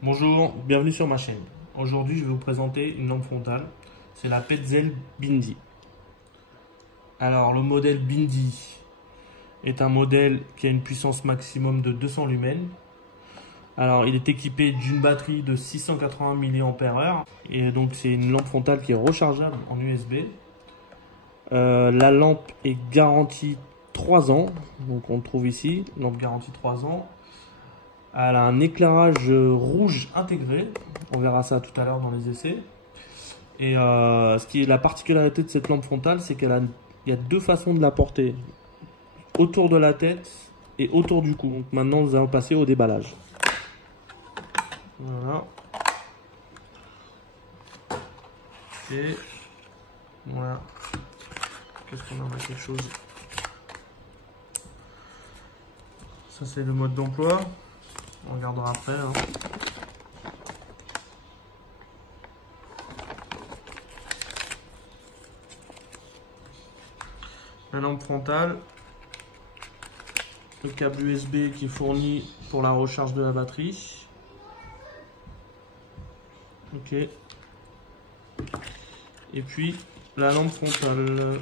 Bonjour, bienvenue sur ma chaîne. Aujourd'hui, je vais vous présenter une lampe frontale. C'est la Petzl Bindi. Alors, le modèle Bindi est un modèle qui a une puissance maximum de 200 lumens. Alors, il est équipé d'une batterie de 680 mAh. Et donc, c'est une lampe frontale qui est rechargeable en USB. La lampe est garantie 3 ans. Donc, on le trouve ici, lampe garantie 3 ans. Elle a un éclairage rouge intégré. On verra ça tout à l'heure dans les essais. Et ce qui est la particularité de cette lampe frontale, c'est qu'il y a deux façons de la porter. Autour de la tête et autour du cou. Donc maintenant, nous allons passer au déballage. Voilà. Et voilà. Qu'est-ce qu'on a? On a quelque chose. Ça, c'est le mode d'emploi. On regardera après. Hein. La lampe frontale, le câble USB qui est fourni pour la recharge de la batterie. Ok. Et puis la lampe frontale.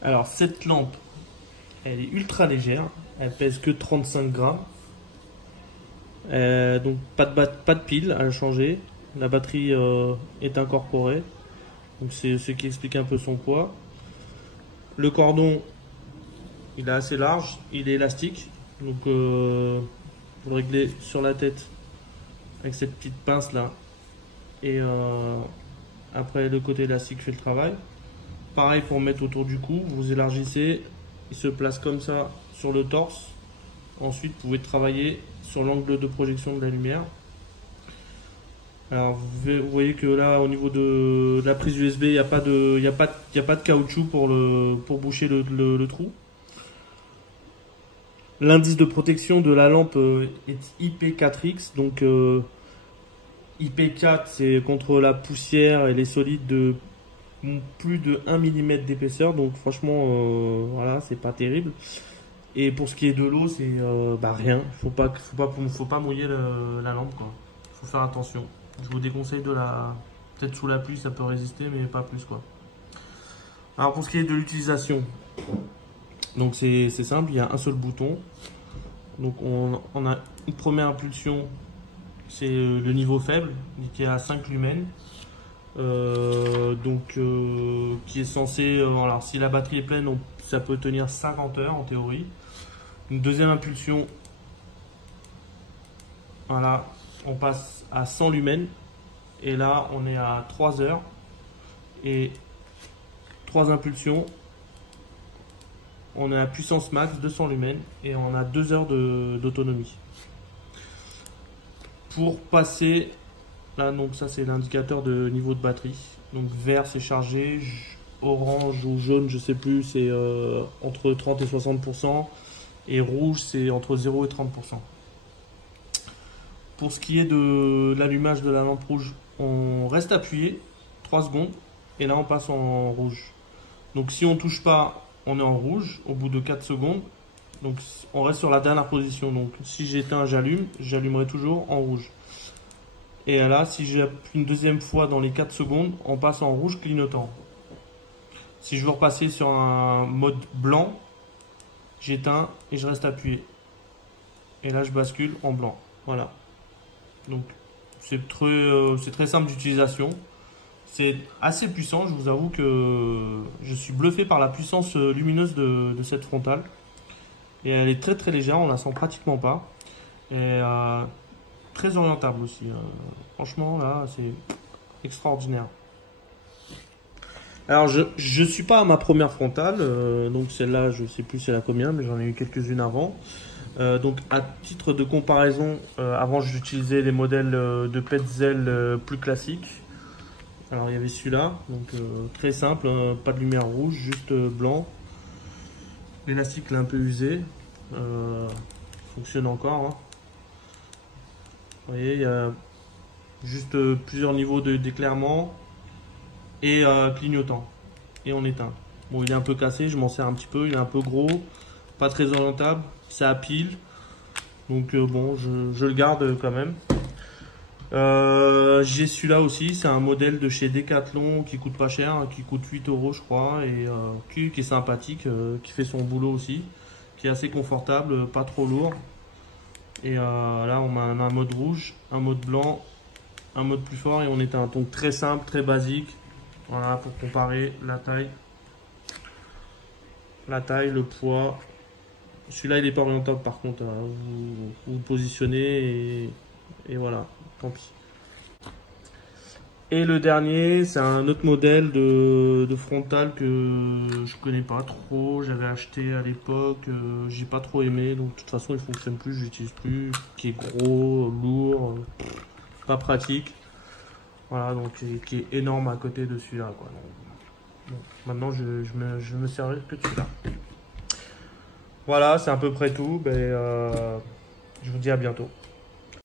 Alors cette lampe, elle est ultra légère, elle pèse que 35 grammes. Donc pas de pile à changer, la batterie est incorporée, donc c'est ce qui explique un peu son poids. Le cordon, il est assez large, il est élastique, donc vous le réglez sur la tête avec cette petite pince là, et après le côté élastique fait le travail. Pareil pour mettre autour du cou, vous élargissez, il se place comme ça sur le torse. Ensuite, vous pouvez travailler sur l'angle de projection de la lumière. Alors, vous voyez que là, au niveau de la prise USB, il n'y a pas de caoutchouc pour boucher le trou. L'indice de protection de la lampe est IP4X. Donc, IP4, c'est contre la poussière et les solides de plus de 1 mm d'épaisseur. Donc, franchement, voilà, c'est pas terrible. Et pour ce qui est de l'eau, c'est rien. Faut pas mouiller la lampe, quoi. Faut faire attention. Je vous déconseille de la... Peut-être sous la pluie, ça peut résister, mais pas plus, quoi. Alors pour ce qui est de l'utilisation, donc c'est simple, il y a un seul bouton. Donc on a une première impulsion, c'est le niveau faible, qui est à 5 lumens. Qui est censé... alors si la batterie est pleine, ça peut tenir 50 heures en théorie. Une deuxième impulsion, voilà, on passe à 100 lumens et là on est à 3 heures et 3 impulsions, on est à puissance max 200 lumens et on a 2 heures d'autonomie. Pour passer là, donc ça c'est l'indicateur de niveau de batterie, donc vert c'est chargé, orange ou jaune je sais plus, c'est entre 30 et 60%. Et rouge, c'est entre 0 et 30%. Pour ce qui est de l'allumage de la lampe rouge, on reste appuyé 3 secondes et là on passe en rouge. Donc si on ne touche pas, on est en rouge au bout de 4 secondes. Donc on reste sur la dernière position. Donc si j'éteins, j'allumerai toujours en rouge. Et là, si j'appuie une deuxième fois dans les 4 secondes, on passe en rouge clignotant. Si je veux repasser sur un mode blanc, j'éteins et je reste appuyé. Et là, je bascule en blanc. Voilà. Donc, c'est très simple d'utilisation. C'est assez puissant. Je vous avoue que je suis bluffé par la puissance lumineuse de cette frontale. Et elle est très très légère. On la sent pratiquement pas. Et très orientable aussi. Franchement, là, c'est extraordinaire. Alors je suis pas à ma première frontale, donc celle-là je sais plus c'est la combien, mais j'en ai eu quelques-unes avant. Donc à titre de comparaison, avant j'utilisais les modèles de Petzl plus classiques. Alors il y avait celui-là, donc très simple, pas de lumière rouge, juste blanc. L'élastique l'a un peu usé, fonctionne encore. Hein. Vous voyez, il y a juste plusieurs niveaux d'éclairement. et clignotant. Et on éteint. Bon, il est un peu cassé, je m'en sers un petit peu, il est un peu gros, pas très orientable, c'est à pile. Donc bon, je le garde quand même. J'ai celui-là aussi, c'est un modèle de chez Decathlon qui coûte pas cher, qui coûte 8 € je crois, et qui est sympathique, qui fait son boulot aussi, qui est assez confortable, pas trop lourd. Et là on a un mode rouge, un mode blanc, un mode plus fort et on éteint. Donc très simple, très basique. Voilà, pour comparer la taille, le poids. Celui-là il est pas orientable par contre, hein. Vous positionnez et voilà, tant pis. Et le dernier, c'est un autre modèle de frontal que je connais pas trop. J'avais acheté à l'époque, j'ai pas trop aimé. Donc de toute façon, il fonctionne plus, je l'utilise plus. Qui est gros, lourd, pas pratique. Voilà, donc qui est énorme à côté de celui-là, quoi. Donc, bon, maintenant, je me servirai que de celui-là. Voilà, c'est à peu près tout. Ben, je vous dis à bientôt.